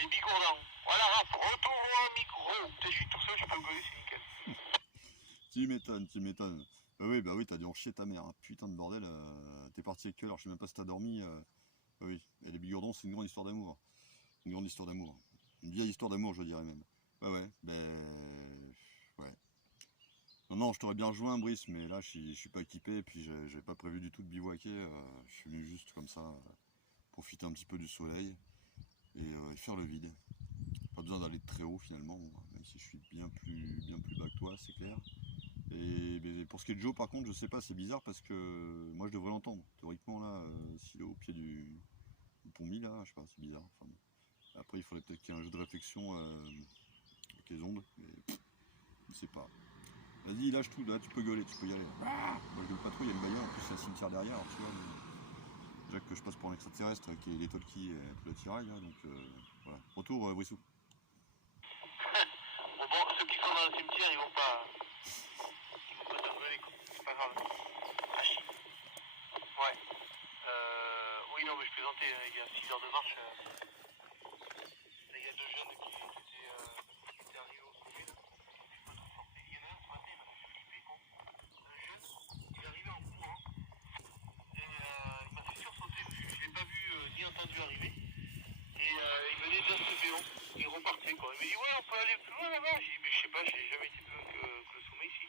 Les bigourdans. Voilà, Raph, retourne-moi un micro. Je suis tout seul, je peux le coller, c'est nickel. Tu m'étonnes, tu m'étonnes. Bah oui, t'as dû en chier ta mère, hein. Putain de bordel. T'es parti avec elle, alors je sais même pas si t'as dormi. Oui, et les bigourdons, c'est une grande histoire d'amour. Une grande histoire d'amour. Une vieille histoire d'amour, je dirais même. Ouais, ouais. Non, je t'aurais bien rejoint, Brice, mais là, je suis pas équipé, et puis j'avais pas prévu du tout de bivouaquer. Je suis venu juste comme ça, profiter un petit peu du soleil et faire le vide. Pas besoin d'aller très haut finalement, même si je suis bien plus bas que toi, c'est clair. Et pour ce qui est de Joe, par contre, je sais pas, c'est bizarre parce que moi je devrais l'entendre. Théoriquement, là, s'il est au pied du pont-mi, là, je sais pas, c'est bizarre. Enfin, bon. Après, il faudrait peut-être qu'il y ait un jeu de réflexion avec les ondes, mais je sais pas. Vas-y, lâche tout, là, tu peux gueuler, tu peux y aller. Moi, je gueule pas trop, il y a une bagnole, en plus, il y a un cimetière derrière, alors, tu vois. Déjà que je passe pour un extraterrestre qui est les Tolki et tout l'attirail, là, donc voilà. Retour, Brissou. Bon, ceux qui sont dans le cimetière, ils vont pas t'engueuler, quoi. C'est pas grave. Ah, chi. Ouais. Oui, non, mais je plaisantais, hein, il y a 6 heures de marche. Là, il y a deux jeunes qui étaient arrivés au sommet, là. Je sais pas d'où sortaient. Il y en a un ce matin, il m'a fait flipper, quoi. Un jeune, il est arrivé en courant. Et il m'a fait sursauter. Je l'ai pas vu ni entendu arriver. Et il venait de ce béon. Il repartait, quoi. Il m'a dit, ouais, on peut aller plus loin là-bas. J'ai dit, mais je sais pas, j'ai jamais été plus loin que le sommet ici.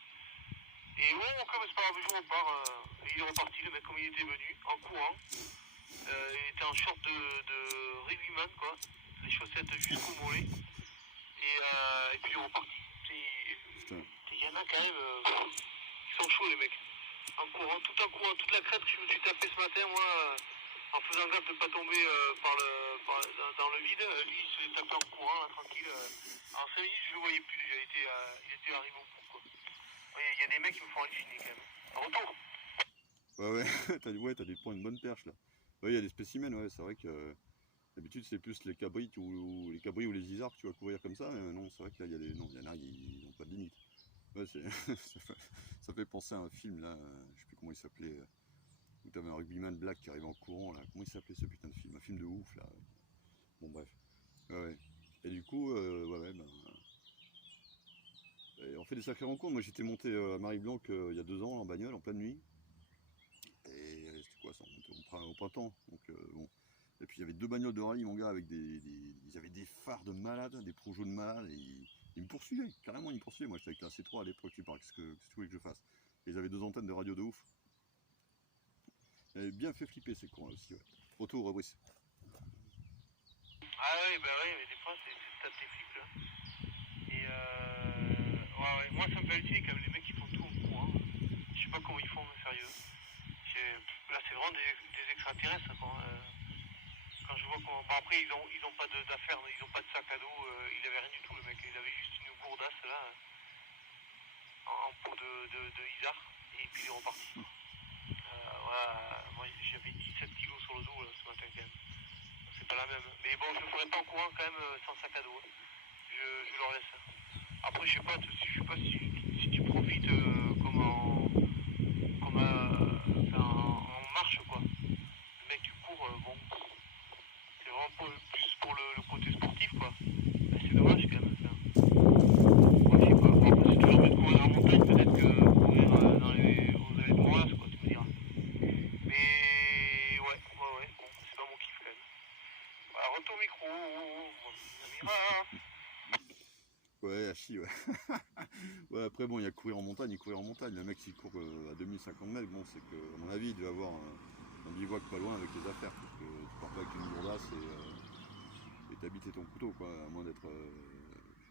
Et ouais, ok, mais c'est pas grave, je repars. Et il est reparti, le mec, comme il était venu, en courant. Il était en short de rugbyman, quoi. Les chaussettes jusqu'au mollet. Et puis il est reparti. Il y en a quand même qui sont chauds, les mecs. En courant, toute la crête que je me suis tapé ce matin, moi, en faisant gaffe de ne pas tomber dans le vide. Lui, il s'est tapé en courant, là, tranquille. En 5 minutes, je ne le voyais plus déjà. Il était arrivé au bout, quoi. Il y a des mecs qui me font halluciner, quand même. Retour. Ouais, t'as dû prendre une bonne perche, là. Ouais, il y a des spécimens, ouais, c'est vrai que d'habitude, c'est plus les cabris ou les isards que tu vas courir comme ça, mais non, c'est vrai que là, non, il y en a, ils n'ont pas de limite. Ouais, ça fait penser à un film, là, je sais plus comment il s'appelait, où t'avais un rugbyman black qui arrivait en courant, là. Comment il s'appelait ce putain de film? Un film de ouf, là. Bon, bref. Ouais. Et du coup, on fait des sacrées rencontres. Moi, j'étais monté à Marie-Blanc il y a 2 ans en bagnole, en pleine nuit. Et c'était quoi ça? On montait au printemps. Donc, bon. Et puis il y avait 2 bagnoles de rallye, mon gars, avec ils avaient des phares de malades, des projets de malades, et ils me poursuivaient, carrément ils me poursuivaient. Moi j'étais avec la C3 à l'époque, tu parles, qu'est-ce que tu voulais que je fasse? Et ils avaient 2 antennes de radio de ouf. Ils avaient bien fait flipper ces cons là aussi, ouais. Retour, Brice. Ah oui, bah oui, mais des fois, c'est tas de flics, là. Et ouais, moi, ça me fait halluciner quand même, les mecs qui font tout en courant. Je sais pas comment ils font, mais sérieux. Là, c'est vraiment des extraterrestres, quoi. Quand je vois comment. Bon, après, ils ont pas d'affaires, ils ont pas de sac à dos. Il avait rien du tout, le mec. Il avait juste une gourdasse, là, en peau de isard. Et puis, il est reparti. Voilà, moi, j'avais 17 kilos sur le dos, là, ce matin, quand même. C'est pas la même. Mais bon, je ne ferai pas en courant, quand même, sans sac à dos. Hein. Je leur laisse. Après, je sais pas si tu profites en marche, quoi. Le mec, tu cours, bon. C'est vraiment plus pour le côté sportif, quoi. Mais c'est dommage, quand même. Moi, je sais pas. Bon, après, c'est toujours mieux de courir en montagne, peut-être que courir aux allées de Montras, quoi, tu me diras. Mais ouais. Bon, c'est pas mon kiff, quand même. Voilà, retour micro. Amira. Ouais, Hachi, ouais. Ouais, après, bon, il y a courir en montagne, Le mec, s'il court à 2050 mètres, bon, c'est que, à mon avis, il devait avoir un bivouac pas loin avec les affaires, parce que tu pars pas avec une gourdasse et t'habites ton couteau, quoi, à moins d'être,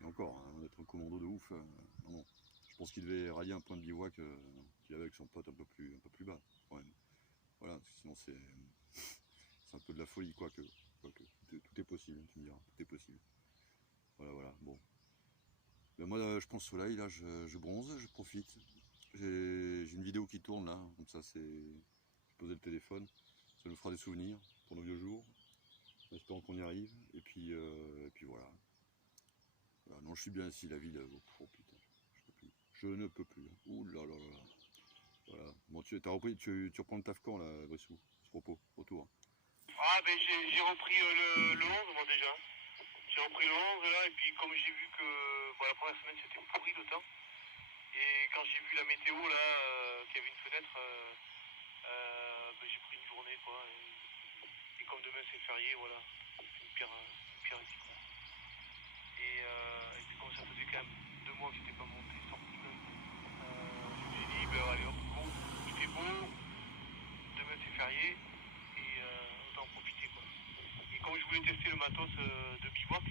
et encore, hein, à moins d'être un commando de ouf. Non. Je pense qu'il devait rallier un point de bivouac qu'il avait avec son pote un peu plus bas, quand même. Voilà, parce que sinon c'est un peu de la folie, quoique. Tout est possible, tu me diras, tout est possible. Voilà, bon. Ben moi, je pense au soleil, là, je bronze, je profite. J'ai une vidéo qui tourne là, comme ça j'ai posé le téléphone, ça nous fera des souvenirs pour nos vieux jours, en espérant qu'on y arrive, et puis voilà. Non, je suis bien ici, la ville, oh putain, je ne peux plus, hein. Ouh là là là. Voilà. Bon, tu reprends le taf quand là, Brissou, ce repos, retour. Ah, ben j'ai repris le 11, moi, déjà. J'ai j'ai repris le 11 là, et puis comme j'ai vu que la première semaine c'était pourri le temps, et quand j'ai vu la météo là, qu'il y avait une fenêtre, j'ai pris une journée quoi, et comme demain c'est férié, voilà, c'est une pierre ici quoi. Et puis comme ça faisait quand même 2 mois que j'étais pas monté, sorti même, je me suis dit, allez hop, go, il fait beau, demain c'est férié, et autant en profiter quoi. Et comme je voulais tester le matos de bivouac,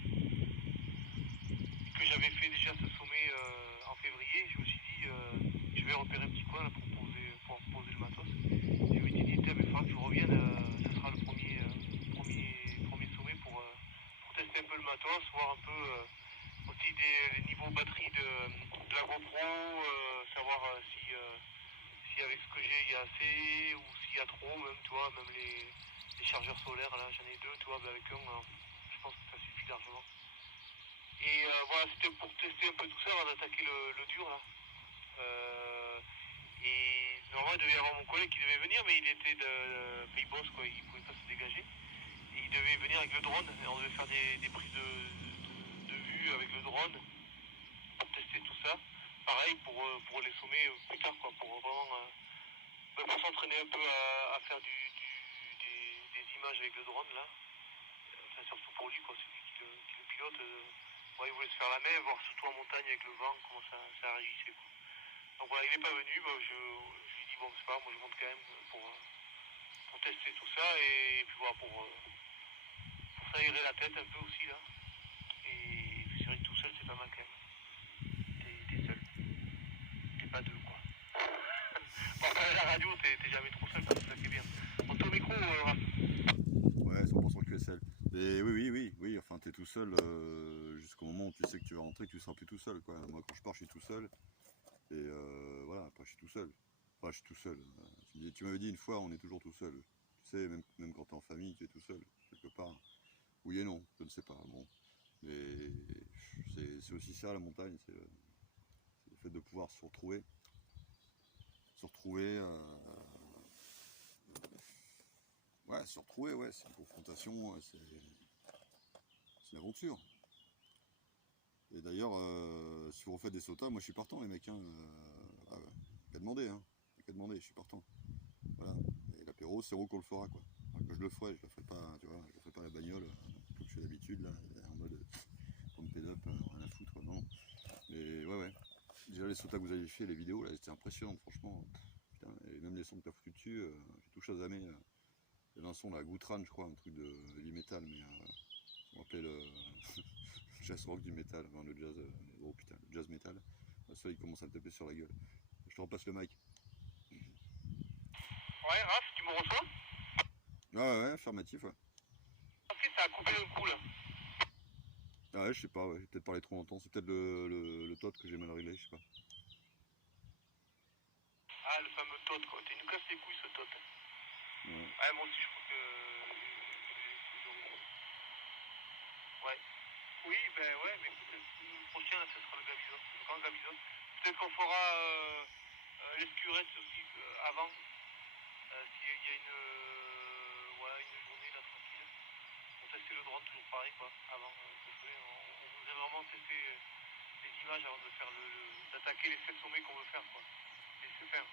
que j'avais fait déjà ce sommet en février, je me suis dit, je vais repérer un petit coin là, pour poser le matos. Et je me suis dit, il va falloir que je revienne, ce sera le premier sommet pour tester un peu le matos, voir un peu aussi les niveaux batterie de la GoPro, savoir si avec ce que j'ai il y a assez, ou s'il y a trop même, tu vois, même les chargeurs solaires, là j'en ai 2, tu vois, avec un, je pense que ça suffit largement. Et voilà, c'était pour tester un peu tout ça avant d'attaquer le dur là. Et normalement il devait y avoir mon collègue qui devait venir, mais il était il bosse quoi, il pouvait pas se dégager. Et il devait venir avec le drone, et on devait faire des prises de vue avec le drone pour tester tout ça. Pareil pour les sommets plus tard quoi, pour vraiment pour s'entraîner un peu à faire des images avec le drone là. Enfin, surtout pour lui quoi, c'est lui qui le pilote. Il voulait se faire la main, voir surtout en montagne avec le vent comment ça réagissait quoi. Donc voilà, il n'est pas venu, je lui ai dit bon c'est pas grave, moi je monte quand même pour tester tout ça, et puis voilà pour s'aérer la tête un peu aussi là. Et c'est vrai que tout seul c'est pas mal quand même. T'es seul. T'es pas deux quoi. Bon, à la radio t'es jamais trop seul, c'est ça qui est bien. On ton micro, Raph. Ouais, 100% QSL. Et oui, enfin t'es tout seul jusqu'au moment où tu sais que tu vas rentrer, que tu seras plus tout seul quoi. Moi quand je pars je suis tout seul, et voilà, après je suis tout seul. Enfin je suis tout seul. Tu m'avais dit une fois on est toujours tout seul. Tu sais, même quand t'es en famille, tu es tout seul, quelque part. Oui et non, je ne sais pas. Bon. Mais c'est aussi ça la montagne, c'est le fait de pouvoir se retrouver. Se retrouver, ouais, c'est une confrontation, c'est une aventure. Et d'ailleurs, si vous refaites des sautas, moi je suis partant les mecs, hein, qu'à demander, je suis partant. Voilà. Et l'apéro, c'est qu'on le fera quoi. Enfin, que je le ferai pas, tu vois, je le ferai pas à la bagnole, comme je fais d'habitude là, en mode pumped up, rien à foutre, quoi, non. Mais ouais. Déjà les sautas que vous avez fait, les vidéos là, c'était impressionnant, franchement. Putain, et même les sons que t'as foutu dessus, j'ai tout chasamé. Il y avait un son là, Goutran, je crois, un truc de heavy metal, mais on appelait le jazz rock du métal, enfin, le jazz, oh putain, le jazz metal. Ça, il commence à me taper sur la gueule. Je te repasse le mic. Ouais, Raph, tu me reçois? Ouais, affirmatif, ouais. Ok, ça a coupé d'un coup là. Ah ouais, je sais pas, ouais, j'ai peut-être parlé trop longtemps. C'est peut-être le tot que j'ai mal réglé, je sais pas. Ah, le fameux tot quoi, t'es nous casse les couilles ce tot. Ouais. Ouais, moi aussi je crois que ouais. Oui, mais écoute, le prochain, ce sera le Gabizon, le grand Gabizon. Peut-être qu'on fera l'escurette aussi avant, s'il y a une journée là tranquille. On testait le drone, toujours pareil quoi, avant on voudrait vraiment tester les images avant de faire d'attaquer les 7 sommets qu'on veut faire quoi. Et c'est faire.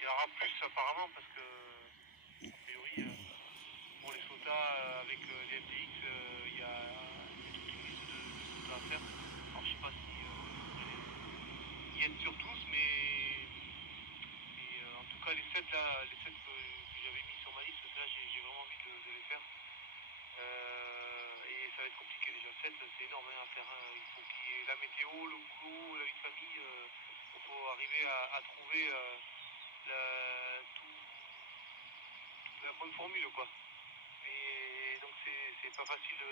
Il y en aura plus apparemment parce que, a priori, pour les sautas avec les FTX, il y a toute une liste de sautas à faire. Alors je sais pas si y être sur tous, mais en tout cas les 7 là, les 7 que j'avais mis sur ma liste, là j'ai vraiment envie de les faire. Et ça va être compliqué déjà. 7 c'est énorme à faire. Il faut qu'il y ait la météo, le boulot, la vie de famille. Il faut arriver à trouver la bonne formule quoi. Et donc c'est pas facile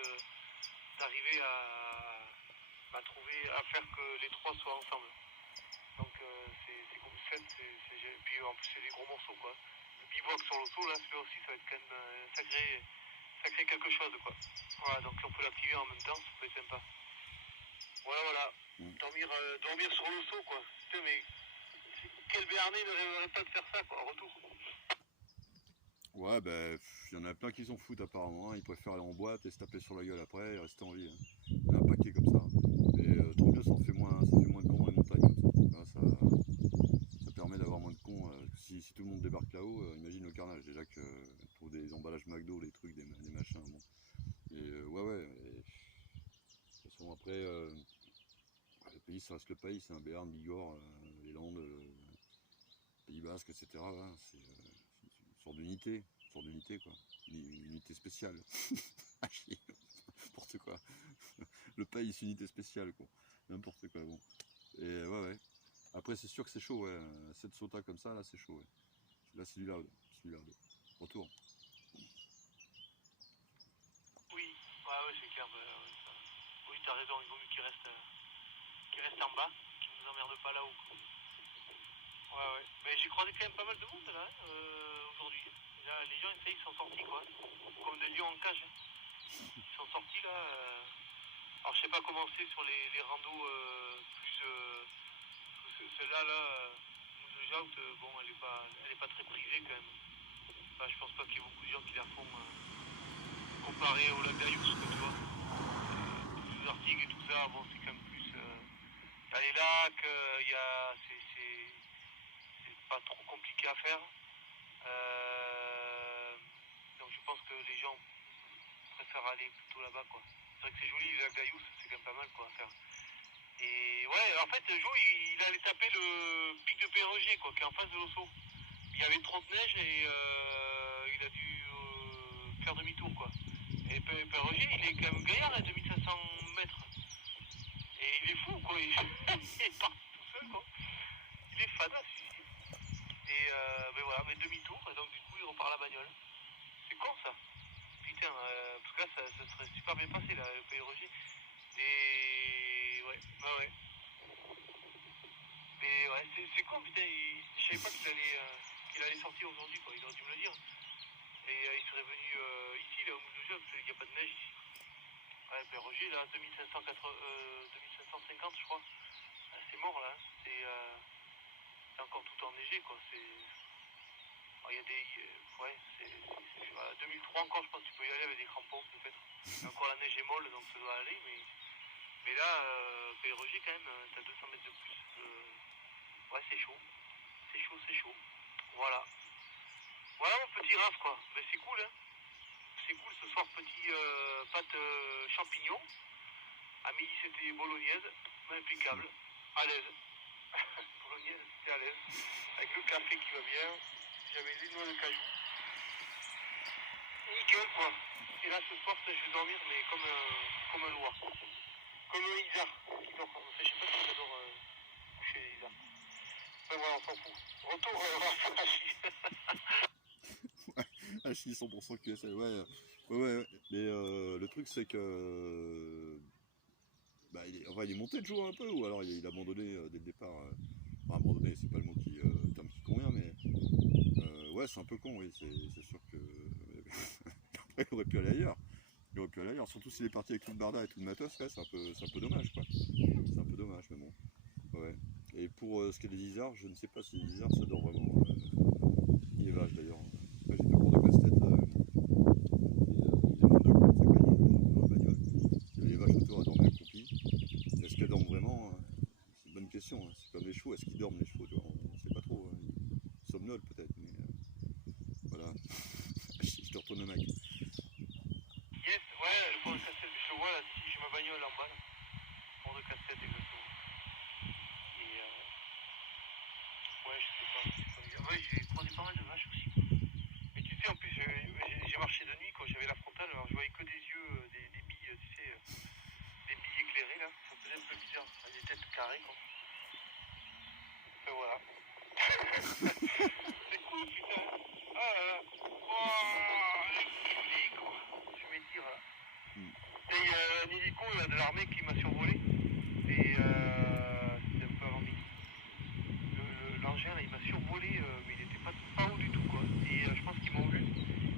d'arriver à faire que les trois soient ensemble. Donc c'est comme 7, puis en plus c'est des gros morceaux quoi. Le bivouac sur l'auto là, celui-là aussi ça va être quand même sacré quelque chose quoi. Voilà, donc on peut l'activer en même temps, ça peut être sympa. Voilà. Dormir sur le saut quoi. Putain mais quel Béarnais ne rêverait pas de faire ça quoi, retour. Ouais, bah, il y en a plein qui s'en foutent apparemment, hein. Ils préfèrent aller en boîte et se taper sur la gueule après et rester en vie, hein. Il y en a un paquet comme ça. Et tant mieux, ça fait moins de cons dans les montagnes comme ça. Là, ça permet d'avoir moins de cons. Si tout le monde débarque là-haut, imagine le carnage. Déjà que pour des emballages McDo, les trucs, des machins. Bon. Et ouais. Et, de toute façon, après, le pays, ça reste le pays. C'est un Béarn, Bigorre, les Landes, Pays Basque, etc. Voilà, c'est une sorte d'unité quoi. Une unité spéciale. Ah, chier, n'importe quoi. Le pays, c'est une unité spéciale quoi. N'importe quoi, bon. Et ouais. Après, c'est sûr que c'est chaud, ouais. 7 sautas comme ça, là, c'est chaud, ouais. Là, c'est du loud. C'est du loud. Retour. Oui, ouais, c'est clair. Oui, t'as raison, il vaut mieux qu'il reste en bas, qu'il nous emmerde pas là-haut. Ouais. Mais j'ai croisé quand même pas mal de monde là, aujourd'hui. Là, les gens, ça y est, ils sont sortis quoi. Comme des lions en cage. Ils sont sortis là. Alors, je sais pas comment c'est sur les randos plus. Celle-là, Mousse de Jout, bon, elle est pas très prisée quand même. Enfin, je pense pas qu'il y ait beaucoup de gens qui la font comparé au lac d'Ayous, quoi, tu vois. Tous les articles et tout ça, bon, c'est quand même plus. Il y a les lacs, c'est pas trop compliqué à faire. Donc je pense que les gens préfèrent aller plutôt là-bas, quoi. C'est vrai que c'est joli, le lac d'Ayous, c'est quand même pas mal, quoi, à faire. Et ouais, en fait, Jo, il allait taper le pic de Pérogier, quoi, qui est en face de l'Osso. Il y avait trop de neige et il a dû faire demi-tour, quoi. Et Pérogier, il est quand même gaillard à 2500 mètres. Et il est fou, quoi. Il est parti tout seul, quoi. Il est fadasse, ici. Et mais voilà, mais demi-tour, et donc du coup, il repart à la bagnole. C'est con, ça. Putain, parce que là, ça serait super bien passé, là, le Pérogier. Et ouais. Mais ouais, c'est con, putain, je savais pas qu'il allait sortir aujourd'hui, quoi. Il aurait dû me le dire. Et il serait venu ici, là, au Moulin parce qu'il n'y a pas de neige ici. Ouais, ben Roger, là, 2550, je crois. Ah, c'est mort, là. C'est encore tout enneigé, quoi. Il y a des. Ouais, voilà, 2003 encore, je pense que tu peux y aller avec des crampons, peut-être. Encore la neige est molle, donc ça doit aller, mais là, Roger, quand même, t'as 200 mètres de plus. Ouais, c'est chaud. C'est chaud. Voilà. Voilà mon petit Raph, quoi. Mais c'est cool, hein. C'est cool ce soir, petit pâte champignons. À midi, c'était bolognaise, impeccable, à l'aise. Bolognaise, c'était à l'aise. Avec le café qui va bien. J'avais les noix de cajou. Nickel, quoi. Et là, ce soir, je vais dormir, mais comme un loir. Comme un Isard qui dort. Enfin, je sais pas si j'adore coucher les Isards. Mais voilà, on s'en fout. Retour à Hachi. Ouais, Hachi 100% QSL, ouais. Mais le truc, c'est que. Bah, il est monté de jour un peu, ou alors il a abandonné dès le départ. Enfin, abandonné, c'est pas le terme qui convient, mais. Ouais, c'est un peu con, oui, c'est sûr que. Après, il aurait pu aller ailleurs. Surtout s'il est parti avec tout le barda et tout le matos, là, c'est un peu dommage, quoi. C'est un peu dommage, mais bon. Ouais. Et pour ce qui est des isards, je ne sais pas si les isards ça dort vraiment. Il est vache d'ailleurs. J'ai fait pour de casse-tête. Il y a moins de quoi, ça gagne dans la bagnole. Il y avait les vaches autour à dormir accroupies. Est-ce qu'elles dorment vraiment? C'est une bonne question, hein. C'est comme les chevaux, est-ce qu'ils dorment les chevaux? On ne sait pas trop. Ils somnolent peut-être, mais voilà. Je te retourne le mec. Yes, ouais, le port de casse-tête, je vois là, d'ici j'ai ma bagnole en bas là. Port de casse-tête, exactement. Et ouais, je sais pas. Ouais, j'ai croisé pas mal de vaches aussi. Mais tu sais, en plus, j'ai marché de nuit quand j'avais la frontale, alors je voyais que des yeux, des billes, tu sais, des billes éclairées là. Ça faisait un peu bizarre, avec des têtes carrées quoi. Et voilà. C'est cool, putain. Ah là là. Oh, les flics quoi. Je m'étire là. Et il y a un hélico là, de l'armée qui m'a survolé. Et c'était un peu avant midi. L'engin là, il m'a survolé, mais il était pas haut du tout quoi. Et je pense qu'ils m'ont vu.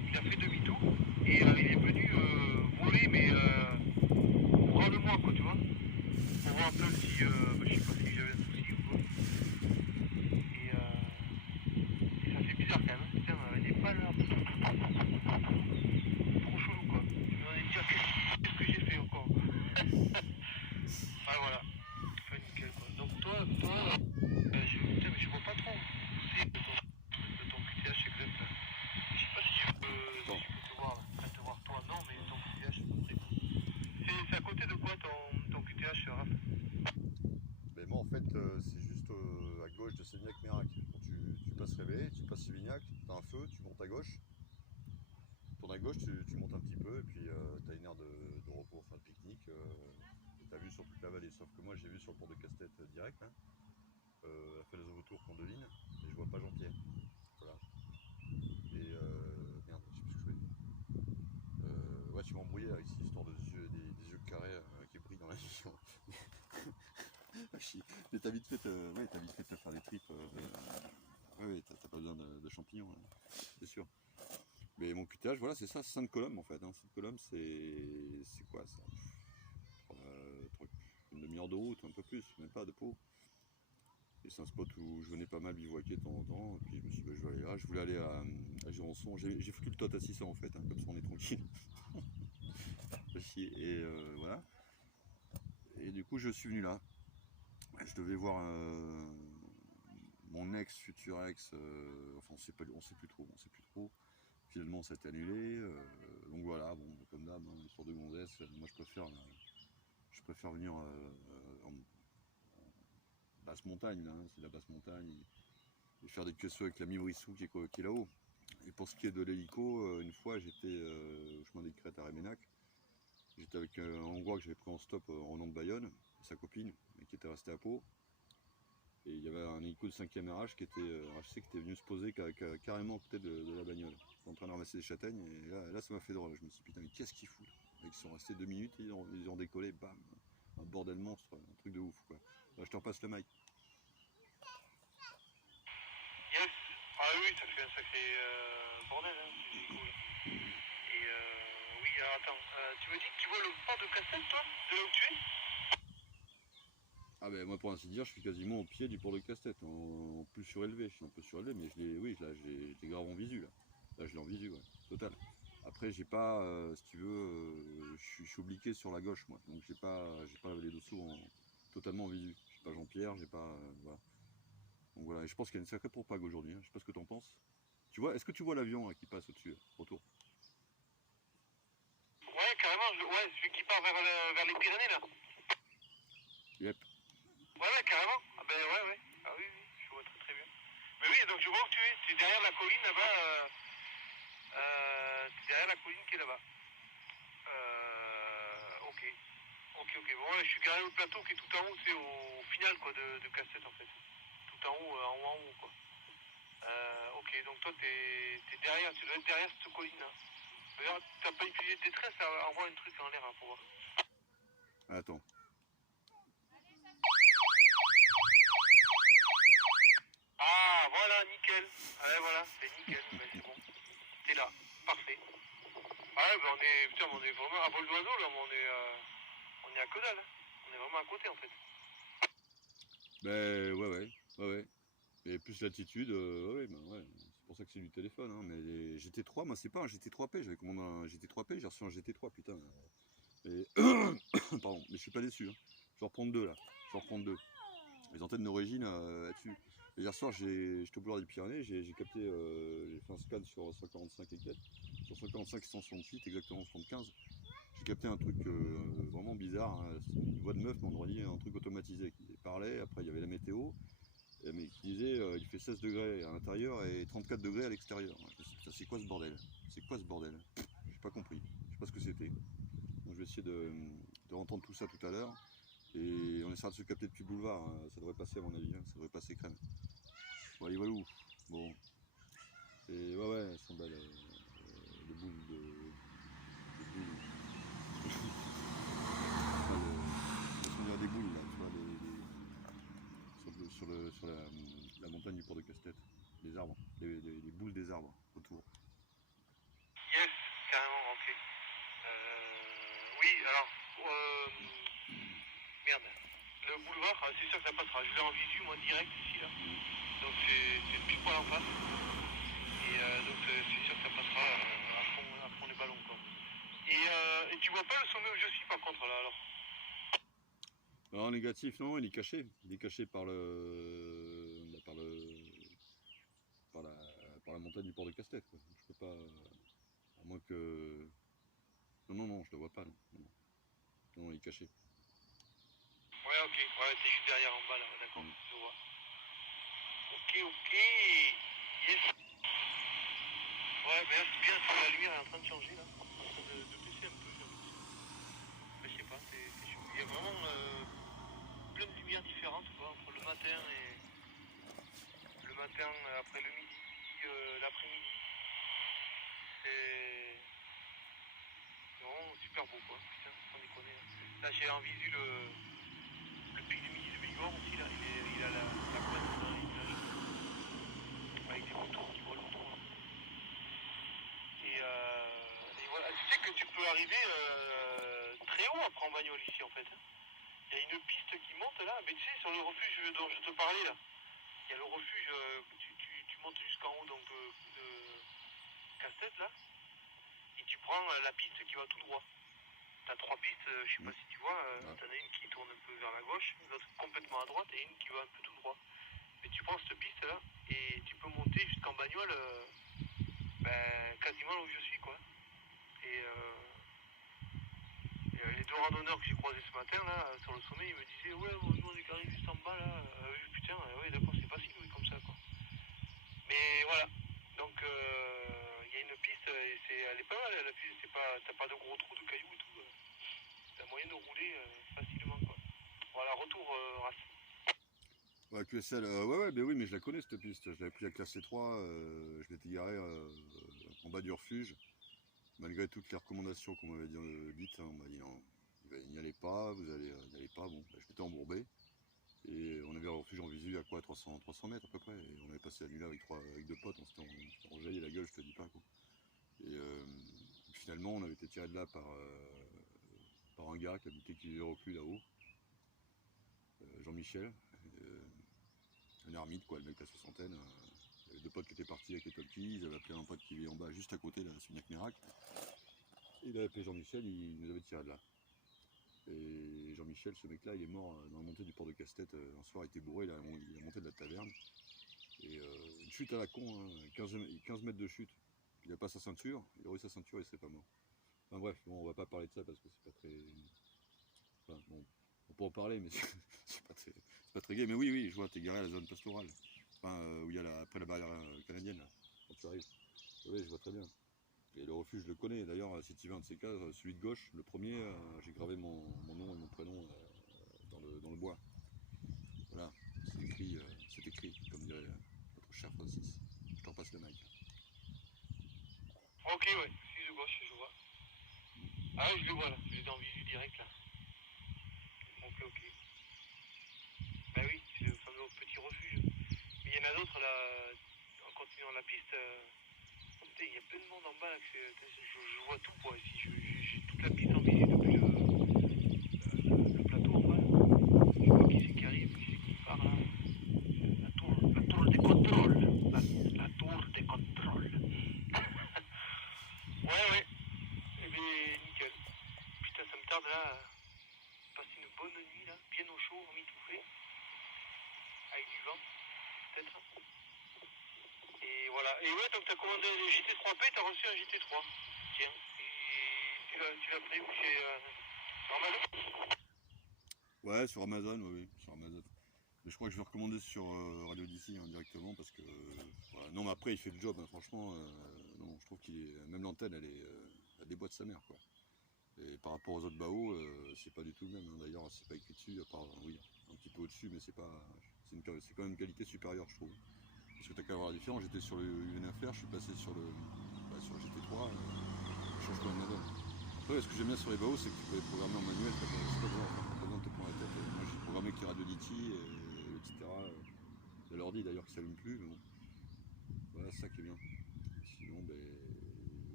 Il a fait demi-tour. Et il est venu voler, mais au ras de moi quoi, tu vois. Pour voir un peu si, je sais pas si j'avais un souci ou quoi. Et ça fait bizarre quand même. Putain, on avait des balles là. Ah voilà, ouais, nickel quoi. Donc toi, putain, mais je vois pas trop. C'est de ton QTH exact là. Je sais pas si je peux, Attends. si je peux te voir là. Enfin, te voir toi, non, mais ton QTH à peu près. C'est à côté de quoi ton QTH, Raph? Mais moi en fait c'est juste à gauche de Sévignac-Mérac. Quand tu passes Réveillé, tu passes Sévignac, t'as un feu, tu montes à gauche. Tu tournes à gauche, tu montes un petit peu et puis t'as une aire de repos, enfin de pique-nique. Et t'as vu sur toute la vallée. Sauf que moi j'ai vu sur le port de Casse-Tête direct, hein, à fait les vautours Condeline, et je vois pas Jean-Pierre. Voilà. Et merde, je sais plus ce que je voulais dire. Ouais, tu m'as embrouillé avec cette histoire de des yeux carrés qui brillent dans la nuit. Ah, mais t'as vite fait, ouais, t'as vite fait de te faire des tripes. Ouais, t'as pas besoin de champignons, c'est sûr. Mais mon cutage, voilà, c'est ça, c'est Sainte-Colombe en fait. Hein. Sainte-Colombe, c'est quoi ça? Une demi-heure de route, un peu plus, même pas de Pau. Et c'est un spot où je venais pas mal bivouaquer de temps en temps. Et puis je me suis dit, bah, je vais aller là. Je voulais aller à Jurançon. J'ai foutu le tot à 600 en fait, hein, comme ça on est tranquille. Et voilà. Et du coup, je suis venu là. Je devais voir mon ex, futur ex, enfin on sait plus trop, Finalement ça a été annulé, donc voilà, bon comme d'hab, hein, histoire de gonzesse, moi je préfère venir en basse montagne, là, hein, c'est la basse montagne, et faire des questions avec l'ami Brissou qui est là-haut. Et pour ce qui est de l'hélico, une fois j'étais au chemin des Crêtes à Réménac, j'étais avec un Hongrois que j'avais pris en stop en nom de Bayonne, et sa copine, et qui était restée à Pau. Et il y avait un hélico de 5e RH qui était RHC qui était venu se poser carrément à côté de la bagnole, en train de ramasser des châtaignes. Et là ça m'a fait drôle. Je me suis dit putain, mais qu'est-ce qu'ils foutent? Ils sont restés 2 minutes et ils ont décollé, bam, un bordel monstre, un truc de ouf quoi. Là, je te repasse le mic. Yes. Ah oui, ça fait un sacré bordel, hein, c'est cool. Et oui, alors attends, tu me dis que tu vois le port de Casse-Tête, toi, de là où tu es? Ah ben moi pour ainsi dire, je suis quasiment au pied du port de Casse-Tête, en plus surélevé. Je suis un peu surélevé, mais je l'ai grave en visu là. Là je l'ai en visu, ouais, total. Après j'ai pas, si tu veux, je suis obliqué sur la gauche moi, donc j'ai pas la vallée d'Ossau totalement en visu. J'ai pas Jean-Pierre, j'ai pas, voilà. Donc voilà, et je pense qu'il y a une sacrée propague aujourd'hui, hein. Je sais pas ce que t'en penses. Tu vois, est-ce que tu vois l'avion qui passe au-dessus, autour? Ouais, carrément, ouais, celui qui part vers les Pyrénées, là. Yep. Ouais, carrément. Ah ben ouais. Ah oui, je vois très très bien. Mais oui, donc je vois où tu es. Tu es derrière la colline là-bas. Tu es derrière la colline qui est là-bas. Ok. Ok. Bon, ouais, je suis garé au plateau qui est tout en haut, c'est au final quoi de Casse-Tête en fait. Tout en haut, en haut quoi. Ok, donc toi t'es derrière, tu dois être derrière cette colline là. D'ailleurs, t'as pas utilisé de détresse, envoie un truc en l'air hein, pour voir. Attends. Ah, voilà, nickel. Ouais, voilà, c'est nickel. Ben, c'est bon. T'es là. Parfait. Ah ouais, ben on est vraiment à vol d'oiseau là, mais on est à que dalle. Hein. On est vraiment à côté en fait. Ben ouais. Et plus l'altitude, ouais. C'est pour ça que c'est du téléphone, hein. Mais les GT3, moi c'est pas un GT3P, j'avais commandé un GT3P, j'ai reçu un GT3, putain. Et pardon, mais je suis pas déçu, hein. Je vais en reprendre deux là. Je vais en reprendre deux. Les antennes d'origine là-dessus. Et hier soir, j'étais au boulevard des Pyrénées, j'ai capté, j'ai fait un scan sur 145 et quelques, sur 145 et 168, exactement 75. J'ai capté un truc vraiment bizarre, hein. C'était une voix de meuf, mais on aurait dit un truc automatisé qui parlait. Après, il y avait la météo, mais qui disait il fait 16 degrés à l'intérieur et 34 degrés à l'extérieur. Je me suis dit, putain, c'est quoi ce bordel? C'est quoi ce bordel? J'ai pas compris, je sais pas ce que c'était. Donc je vais essayer de entendre tout ça tout à l'heure. Et on essaiera de se capter depuis le boulevard, hein. Ça devrait passer à mon avis, hein. Ça devrait passer crème. Voilà, voilà où. Bon. Et ouais, elles sont belles. Les boules de. Les boules. Enfin, le souvenir des boules là, tu vois, sur la montagne du port de Casse-Tête. Les arbres, les boules des arbres autour. Yes, carrément, ok. Oui, alors, merde. Le boulevard, c'est sûr que ça passera. Je l'ai en visu, moi, direct ici, là. Donc c'est pile poil en face. Et donc c'est sûr que ça passera à fond les ballons, quoi. Et tu vois pas le sommet où je suis, par contre, là, alors? Alors négatif, non, il est caché. Il est caché par le. Bah, par la, par la montagne du port de Casse-Tête, quoi. Je peux pas. À moins que. Non, non, non, je le vois pas, non. Non, non, il est caché. Ouais, ok. Ouais, c'est juste derrière en bas là, d'accord, Mm. je vois. Ok, ok. Yes. Ouais, mais là c'est bien, parce que la lumière est en train de changer là. En train de baisser un peu, j'ai l'impression. Mais je sais pas, c'est chaud. Il y a vraiment plein de lumières différentes quoi, entre le matin et le matin après le midi, l'après-midi. C'est vraiment super beau quoi, putain, sans déconner. Là j'ai en visu le pic du midi de Bigorre aussi là, il a la pointe dans les nuages. Avec des motos qui volent autour. Et voilà, tu sais que tu peux arriver très haut après en bagnole ici en fait. Il y a une piste qui monte là, mais tu sais sur le refuge dont je te parlais là, il y a le refuge, tu montes jusqu'en haut donc de Casse-Tête là, et tu prends la piste qui va tout droit. T'as trois pistes, je sais pas si tu vois, Ouais. t'en as une qui tourne un peu vers la gauche, une autre complètement à droite et une qui va un peu tout droit. Mais tu prends cette piste là et tu peux monter jusqu'en bagnole quasiment là où je suis quoi. Et les deux randonneurs que j'ai croisés ce matin là sur le sommet, ils me disaient ouais bon, nous on est carré juste en bas là. Putain ouais d'accord c'est facile oui comme ça quoi. Mais voilà. Donc il y a une piste et elle est pas mal la piste, c'est pas t'as pas de gros trous de cailloux et tout. T'as moyen de rouler facilement quoi. Voilà, retour race. Ouais, QSL, ouais, ouais, ben oui, mais je la connais cette piste. Je l'avais pris à classe C3, je m'étais garé en bas du refuge. Malgré toutes les recommandations qu'on m'avait dites, hein, on m'a dit non, n'y allez pas, vous allez, n'y allez pas. Bon, ben, je m'étais embourbé. Et on avait le refuge en visu à quoi 300 mètres à peu près. Et on avait passé la nuit là avec deux potes, on s'était enjaillé la gueule, je te dis pas quoi. Et finalement, on avait été tiré de là par un gars qui habitait qui vivait au plus là-haut, Jean-Michel. Un ermite, quoi, le mec à soixantaine. Il y avait deux potes qui étaient partis avec les talkies, ils avaient appelé un pote qui vivait en bas, juste à côté, là, Signac-Mérac. Et il avait appelé Jean-Michel, il nous avait tiré de là. Et Jean-Michel, ce mec-là, il est mort dans la montée du port de Casse-Tête. Un soir, il était bourré, il a monté de la taverne. Et une chute à la con, hein, 15 mètres de chute. Il n'a pas sa ceinture, il aurait eu sa ceinture, il serait pas mort. Enfin bref, bon, on va pas parler de ça parce que c'est pas très. Enfin, bon, on peut en parler, mais c'est pas très gai. Mais oui, oui, je vois, t'es garé à la zone pastorale. Enfin, où il y a après la barrière canadienne, là, quand tu arrives. Oui, je vois très bien. Et le refuge, je le connais. D'ailleurs, si tu vas un de ces cas, celui de gauche, le premier, j'ai gravé mon nom et mon prénom dans le bois. Voilà, c'est écrit, comme dirait notre cher Francis. Je t'en passe le mic. Ok ouais, suis de gauche je vois. Ah oui je le vois là, je l'ai en visu direct là. Ok ok. Bah oui, c'est le fameux petit refuge. Mais il y en a d'autres là, en continuant la piste. Il y a plein de monde en bas là, je vois tout quoi ici, j'ai toute la piste en visu depuis le plateau en bas. Je vois qui c'est qui arrive, qui c'est qui part là. La tour de contrôle. La tour de contrôle. Ouais ouais, et bien nickel. Putain ça me tarde là, passer une bonne nuit là, bien au chaud, emmitouflé, avec du vent, peut-être. Et voilà. Et ouais donc t'as commandé le GT3P, t'as reçu un GT3. Tiens. Et tu l'as pris où chez Amazon. Ouais, sur Amazon, oui, oui, sur Amazon. Mais je crois que je vais recommander sur Radio DC hein, directement parce que. Voilà. Non, mais après, il fait le job, hein, franchement. Non, je trouve qu'il est. Même l'antenne, elle déboîte sa mère, quoi. Et par rapport aux autres Bao, c'est pas du tout le même. Hein. D'ailleurs, c'est pas écrit dessus, à part, oui, un petit peu au-dessus, mais c'est pas. C'est quand même une qualité supérieure, je trouve. Parce que t'as qu'à voir la différence. J'étais sur le UNFR, je suis passé sur le GT3, je change quand même la donne. Après, ce que j'aime bien sur les Bao, c'est que tu peux les programmer en manuel, t'as pas besoin de te prendre la tête. Moi, j'ai programmé avec les radios DT, etc. Il y a l'ordi d'ailleurs qui s'allume plus, mais bon. Voilà, c'est ça qui est bien. Sinon, ben,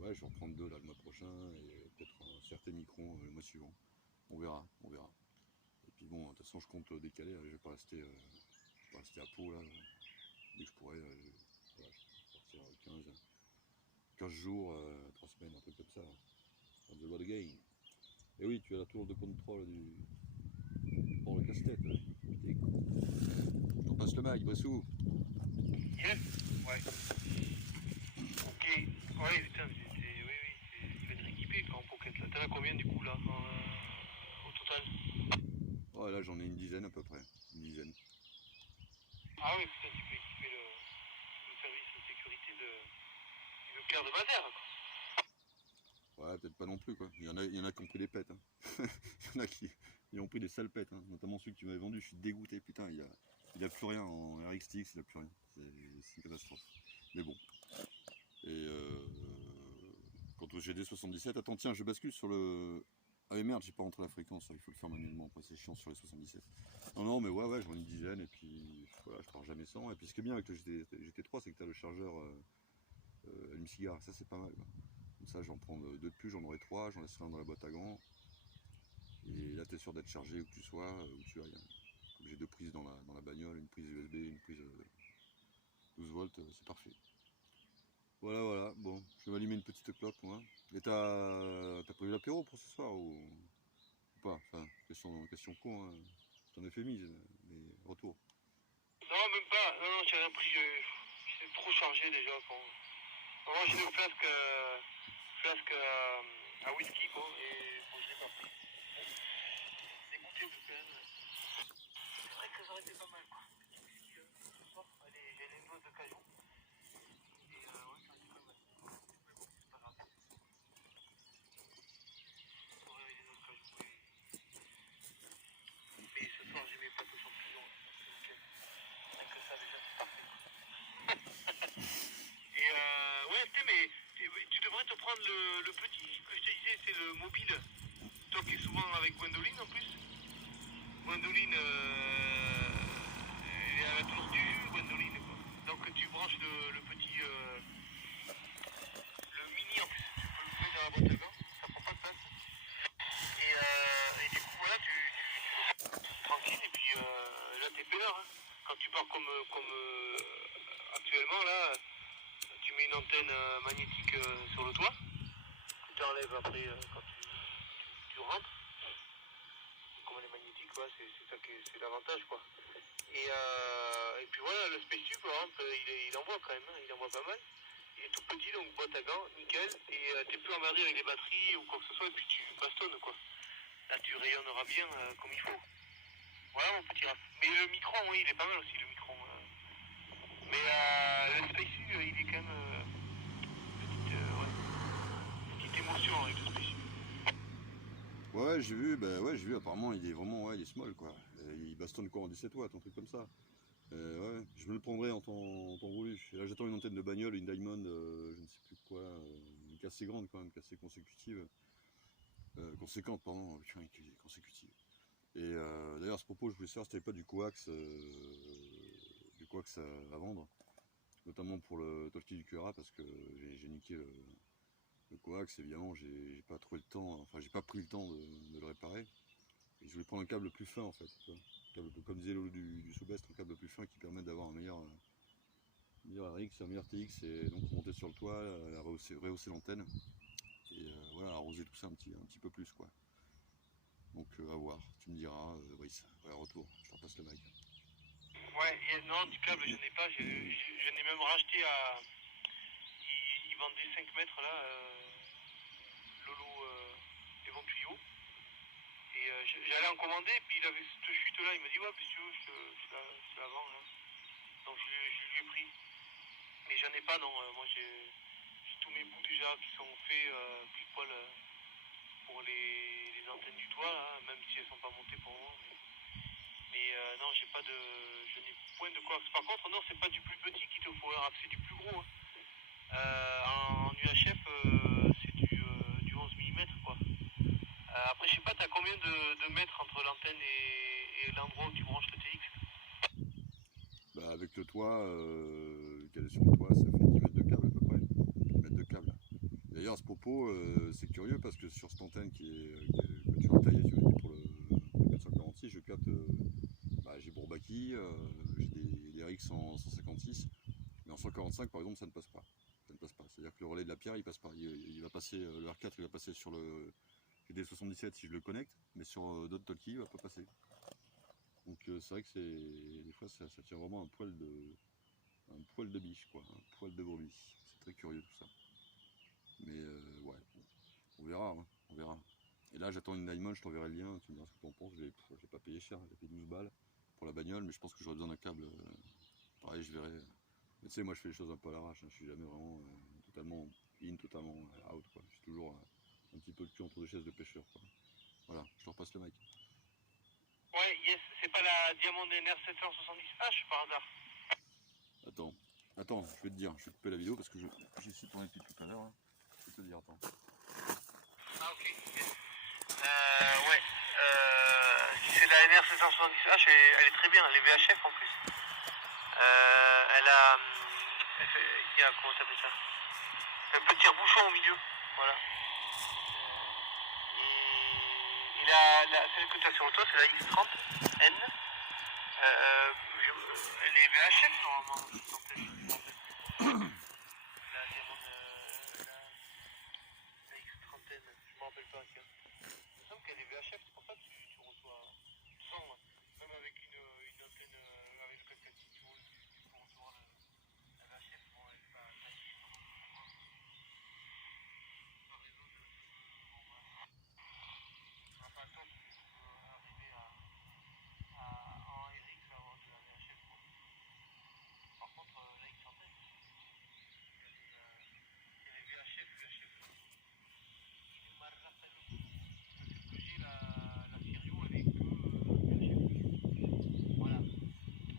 ouais, je vais en prendre deux là, le mois prochain et peut-être un certain micron le mois suivant. On verra, on verra. Et puis bon, de toute façon, je compte décaler. Là, je vais pas rester à Pau là. Dès que je pourrai, voilà, je vais partir 15 jours, 3 semaines, un truc comme ça. On the road again. Et oui, tu as la tour de contrôle du port de casse-tête. Je t'en passe le mag, Bressou. Yes. Ouais. Ok. Ouais, putain, oui, tu vas être équipé quand en pocket là. T'en as combien du coup là au total? Ouais, là j'en ai une dizaine à peu près. Une dizaine. Ah oui, putain, tu peux équiper le service de sécurité du Leclerc de Madère, quoi. Ouais, peut-être pas non plus quoi. Il y en a qui ont pris des pètes. Hein. Il y en a qui ont pris des sales pètes. Hein. Notamment celui que tu m'avais vendu, je suis dégoûté. Putain, il a plus rien en RXTX, il a plus rien. C'est une catastrophe. Mais bon. Et quant au GD77, attends, tiens, je bascule sur le. Ah mais merde, j'ai pas rentré la fréquence, il faut le faire manuellement, après c'est chiant sur les 77. Non, mais ouais, j'en ai une dizaine, et puis voilà, je pars jamais sans. Et puis ce qui est bien avec le GT3, c'est que tu as le chargeur allume-cigare, ça c'est pas mal. Quoi. Comme ça, j'en prends deux de plus, j'en aurai trois, j'en laisserai un dans la boîte à gants. Et là, tu es sûr d'être chargé où que tu sois, où tu ailles. Comme j'ai deux prises dans la bagnole, une prise USB, une prise 12 volts, c'est parfait. Voilà, bon, je vais m'allumer une petite clope, moi. Et t'as prévu l'apéro pour ce soir ou pas? Enfin, question con, hein. C'est un euphémisme, mais retour. Non, même pas. Non, j'ai rien pris. J'étais trop chargé déjà. Moi, j'ai une flasque à whisky, quoi. Et bon, je l'ai pas pris. Dégoûté, parce que c'est vrai que ça aurait été pas mal, quoi. Petit whisky ce soir. Allez, j'ai une dose de cajou. Et ouais, ça aurait été pas mal. Mais bon, c'est pas grave. J'aurais les autres cajou. Mais ce soir, j'ai mes pâtes aux champignons. C'est nickel. Rien que ça, déjà, c'est parfait. Et ouais, putain, mais tu devrais te prendre le petit que je te disais, c'est le mobile. Toi qui es souvent avec Gwendoline en plus. Gwendoline, elle a toujours du jus, Gwendoline, quoi. Donc tu branches le petit, le mini en plus, tu peux le mettre dans la boîte à gants, ça prend pas de place. Et du coup, voilà, tu tranquille, et puis là, t'es peinard. Hein. Quand tu pars comme actuellement, là, tu mets une antenne magnétique sur le toit, que tu enlèves après quand tu rentres. Comme elle est magnétique, ouais, c'est ça c'est l'avantage, quoi. Et puis voilà, le Space par exemple, il envoie quand même, hein, il envoie pas mal. Il est tout petit, donc boîte à gants, nickel. Et t'es plus emmerdé avec les batteries ou quoi que ce soit, et puis tu bastonnes, quoi. Là, tu rayonneras bien comme il faut. Voilà, mon petit Raph. Mais le micron, oui, il est pas mal aussi, le micron. Mais le Space il est quand même petite émotion avec le Space. Ouais, j'ai vu, apparemment, il est vraiment, ouais, il est small, quoi. Il bastonne quoi en 17 watts, un truc comme ça. Ouais, je me le prendrai en temps voulu. Et là, j'attends une antenne de bagnole, une Diamond, je ne sais plus quoi, qui est assez grande quand même, qui est assez consécutive. Conséquente, pardon, consécutive. Et d'ailleurs, à ce propos, je voulais savoir si t'avais pas du coax à vendre, notamment pour le talkie du QRA, parce que j'ai niqué le coax, évidemment, j'ai pas trouvé le temps, enfin, j'ai pas pris le temps de le réparer. Et je voulais prendre un câble plus fin, en fait, tu vois. Comme disait Lolo du Soubest, un câble plus fin qui permet d'avoir un meilleur RX, un meilleur TX, et donc monter sur le toit, rehausser l'antenne, et voilà, arroser tout ça un petit peu plus, quoi. Donc à voir, tu me diras, Brice, ouais, retour, je te repasse le mic. Ouais, non, du câble, je n'ai pas. Je n'ai même racheté à. Ils vendent des 5 mètres là, Lolo, les bons tuyaux. Et j'allais en commander, puis il avait cette chute là. Il m'a dit, ouais, puis si tu veux, je te la vends là. Donc je lui ai pris. Mais j'en ai pas, non. Moi j'ai tous mes bouts déjà qui sont faits pile poil pour les antennes du toit, là, même si elles sont pas montées pour moi. Mais non, j'ai pas de. Je n'ai point de quoi. Par contre, non, c'est pas du plus petit qu'il te faut, c'est du plus gros. Hein. En UHF, c'est du 11 mm quoi. Après, je sais pas, t'as combien de mètres entre l'antenne et l'endroit où tu branches le TX? Bah, avec le toit, calé sur le toit, ça fait 10 mètres de câble à peu près. 10 mètres de câble. D'ailleurs, à ce propos, c'est curieux parce que sur cette antenne que tu as taillée, tu m'as dit pour le 446, je capte, j'ai Bourbaki, j'ai des RX en 156, mais en 145 par exemple, ça ne passe pas. Ça ne passe pas. C'est-à-dire que le relais de la pierre, il passe pas. Il va passer, le R4, il va passer sur le GD77 si je le connecte, mais sur d'autres talkies, il va pas passer. Donc c'est vrai que des fois ça tient vraiment un poil de biche, quoi, un poil de brebis. C'est très curieux tout ça. Mais ouais, on verra, hein, on verra. Et là j'attends une Diamond, je t'enverrai le lien, tu me diras ce que tu en penses. Je l'ai pas payé cher, j'ai payé 12 balles pour la bagnole, mais je pense que j'aurais besoin d'un câble. Pareil, je verrai. Mais tu sais, moi je fais les choses un peu à l'arrache, hein. Je suis jamais vraiment totalement in, totalement out, quoi. Je suis toujours un petit peu le cul entre deux chaises de pêcheur, quoi. Voilà, je te repasse le mic. Ouais, yes, c'est pas la Diamond NR 770H par hasard. Attends, je vais te dire, je vais couper la vidéo parce que j'ai essayé de tourner depuis tout à l'heure. Hein. Je vais te dire, attends. Ah, ok. Yes. Ouais. Si c'est la NR 770H, elle est très bien, elle est VHF en plus. Elle a. Il y a, comment t'appelles ça? Un petit tire-bouchon au milieu. Voilà. Et celle que tu as sur le toit, c'est la X30N. Elle est VHF normalement, je t'en prie. La X30N, je me rappelle pas. Il me semble qu'elle est VHF, c'est pour ça que tu reçois sans, même avec une antenne avec le casque tu peux recevoir la VHF. Bon, elle est pas réseau de. Bon, voilà. On n'a pas le temps pour arriver à en RX avoir de la VHF. Par contre, la X30N, elle est VHF, VHF. Il est mal rappelé. Celle que j'ai, la Sirio, elle est que VHF. Voilà.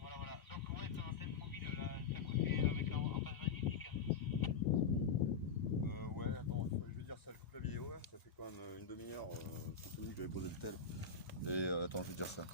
Voilà. Donc, ouais, ton antenne mobile, là, c'est à côté avec en base magnétique. Ouais, attends, je vais dire ça, je coupe la vidéo, hein. Ça fait quand même une demi-heure, 30 minutes que j'avais posé le tel. Et attends, je vais dire ça.